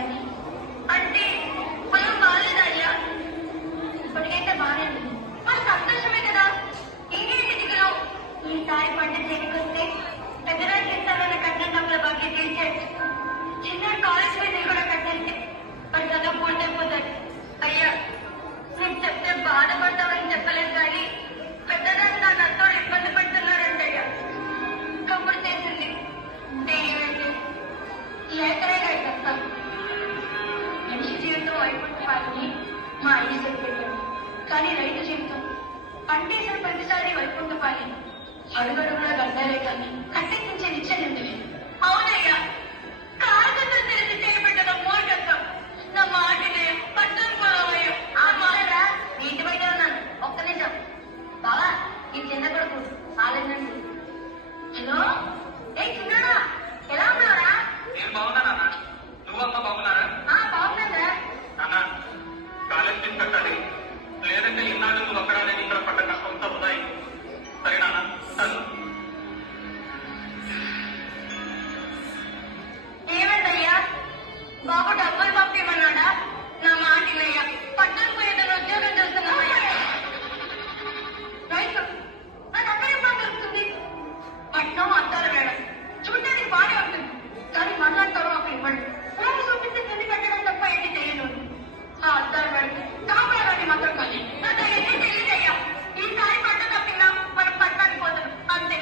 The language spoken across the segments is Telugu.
అని అంటే మనం బాగాలేదయ్యా. ఇప్పటికైతే బాగానే ఉంది, మరి సంతోషమే కదా. ఇంకేంటి దిగులు? ఈసారి పంట చేతికి వస్తే పెద్దరాజు ఇస్తానన్న కట్నం డబ్బుల బాకీ తీర్చేయచ్చు. చిన్న కాలేజ్ ఫీజులు కూడా కట్టేస్తే మరి చదువు పూర్తయిపోతుంది. అయ్యా నీకు చెప్తే బాధపడతావని చెప్పలేదు కానీ పెద్దరాజు నాకు ఎంతో ఇబ్బంది పడుతున్నారంటయ్యా. కబురు చేసింది నేనేంటి ఈ ఏకరేగా చెప్తాను. మనిషి జీవితం వైకుంఠపాలని మా అయ్య చెప్పాడు. కానీ రైతు జీవితం పంటేసిన ప్రతిసారి వైకుంఠపాలి. అడుగడుగున గడ్డాలే కానీ కట్టెక్కించే నిత్యం. అవునయ్యా, కారణంతో తెలిసి చేయబడ్డ మూర్ఖత్వం. నా మాటనే పట్టం పోవయ్యా. ఆ మాటరా నీటి బయట ఉన్నాను. ఒక్క నిజం బావా, ఈ చిన్న కొడుకు ఆలోచండి. హలో, ఏ చిన్నాడా, ఎలా ఉన్నారా? నేను బాగున్నానా? నువ్వమ్మ బాగున్నారా? బాగున్నారా నాన్న, కాలేజ్ ఫీజు కట్టాలి, లేదంటే ఇన్నాళ్ళు నువ్వు అక్కడానే ఇక్కడ పడ్డ కష్టంతో ఉన్నాయి. సరే నాన్న, చదువు. ఏమంటయ్యా, బాబు డబ్బులు పంపిమన్నాడా? నా మాటినయ్యా, పట్టణం పోయేదని ఉద్యోగం చేస్తున్నావయ్యా. రైతు నాకు అక్కడే పని దొరుకుతుంది. పట్నం అద్దాలు మేడం చూడడానికి బాగానే ఉంటుంది, కానీ మనలాంటారు అక్కడ ఇవ్వండి. ఫోన్ చూపిస్తే తిండి పెట్టడం తప్ప ఏంటి తెలియదు. ఆ అద్దాలు మేడం కాపాడాలి మాత్రం కానీ నాకు ఎన్ని తెలియదయ్యా. ఈసారి పంట తప్పిందా మనం పట్టడానికి పోతాం అంతే.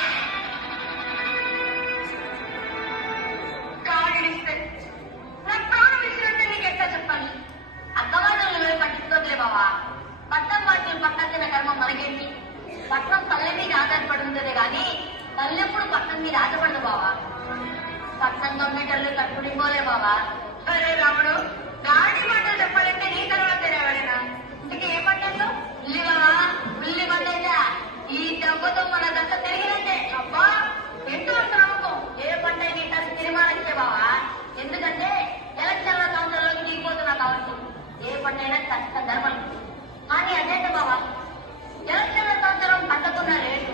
కాడిస్తే నా ప్రాణం విసిరంటే నీకు ఎట్లా చెప్పాలి? అర్థవాదులు పట్టించుకోవట్లే బావా. పట్టం వాటిని పట్టాల్సిన కర్మ మనకేంటి? పట్నం పల్లె మీద ఆధారపడి ఉంటుంది కానీ పల్లెప్పుడు పట్టణం మీద ఆశపడదు బావా. పట్టణం కంప్యూటర్లు కట్టుకునిపోలే బావా. సరే రాముడు, గాడి మాటలు చెప్పాలంటే నీ తర్వాత ఎవరైనా ఇంటికి ఏ పట్టంలో ఉల్లి బావా, ఉల్లి పట్టేదా? ఈ దెబ్బతో మన దశ తిరిగినట్టే. అబ్బా ఎంతో నమ్మకం. ఏ పంట గిట్ట తిరిమాలచ్చే బావా. ఎందుకంటే ఎలక్షన్ల సంవత్సరంలోకి దిగిపోతున్నా కావచ్చు. ఏ పంట అయినా ఖచ్చితంగా ధర్మం. కానీ అదేంట బావా, ఎలక్షన్ల సంవత్సరం పంటకున్న రేటు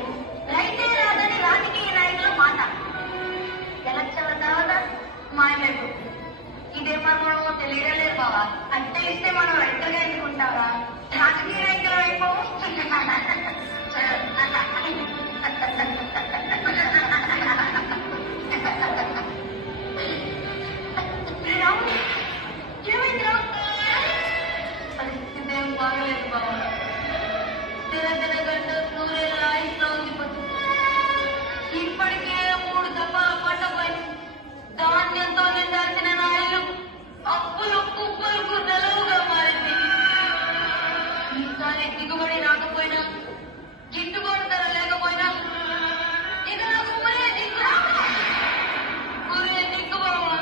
రైతే రాదని రాజకీయ నాయకులు మాట. ఎలక్షన్ల తర్వాత మాయమైపోతుంది. ఇదే మనమో తెలియలేదు బావా. అంటే ఇస్తే మనం రైతులుగా ఎన్నుకుంటావా? రాజకీయ నాయకులు అయిపోవు. ఏమైందిరా? పరిస్థితి ఏం బాగలేదు బావా. దినదిన గంట సూర్యుల ఆయుష్లో ఉండిపోతుంది. ఇప్పటికే 3 దఫాల పంట పోయింది. ధాన్యంతో నిండాల్సిన నాయలు అప్పులు కుప్పలకు నెలవుగా మారింది. ఈసారి దిగుబడి రాకపోయినా, గిట్టుబాటు ధర లేకపోయినా ఇక నాకు ఒరే దిక్కు. ఒరే దిక్కు బావా.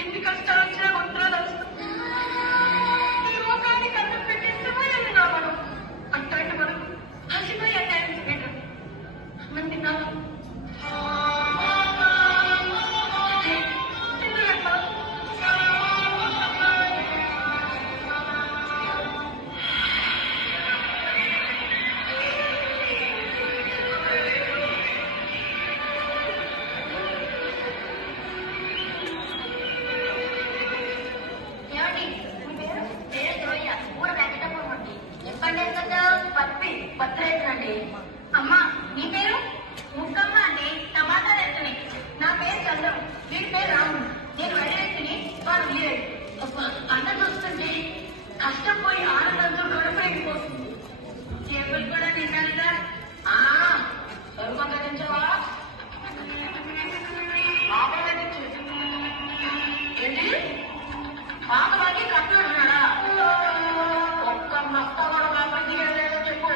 ఎన్ని కష్టాలు వచ్చినా ఒంటరి ఈ ముఖానికి అన్నం పెట్టిస్తున్నాయని నా మనం అట్లాంటి మనం హసిపోయి అన్నాయని పెట్టాం. అన్నం తిన్నాను పత్రేనండి. అమ్మా నీ పేరు? ముక్కమ్మ అండి. టమాటా రైతుని. నా పేరు చంద్రం. వీడి పేరు రాముడు. నేను వరి రైతుని, వాడు ఉల్లి రైతు. పంట చూస్తుంటే కష్టం పోయి ఆనందంతో కడుపు ఎండిపోతుంది. చేపలు కూడా తిన్నానుగా. సరుకు అందించవా? ఏంటి పాపలకి కట్టున్నాడా? ఒక్క మస్త కూడా బాబాకి లేదో చెప్పు.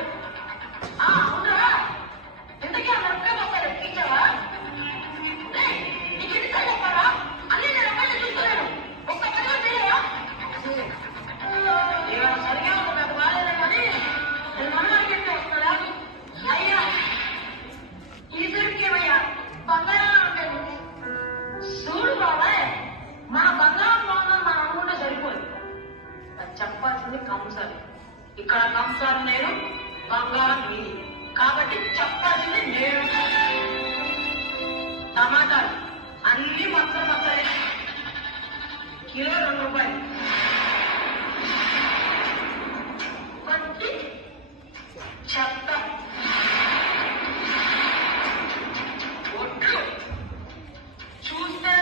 అవునరా? ఎందుకే మొక్క మొక్కలు ఎక్కించావా? నీకు ఎందుకు చెప్పారా? అన్ని నేను అమ్మాయిని చూస్తున్నాను. ఒక్క పని చేయవా? ఏమైనా సరిగా ఉంది, నాకు బాగాలేదే కానీ నేను మనవాడికి ఎట్లా వస్తాడా? అయ్యా ఈశ్వరికేమయ్యా బంగారం ఉంటుంది. చూడు బాబాయ్, మన బంగారం బాగుందని మనం అనుకుంటే సరిపోయింది. చెప్పాల్సింది కంసాలి. ఇక్కడ కంసాలు నేను, బంగారం మీది. కాబట్టి చెప్పాల్సింది నేను. టమాటాలు అన్ని మొత్తం మొత్తలే, కిలో 2 రూపాయలు. పత్తి చెత్త, ఒడ్లు చూస్తే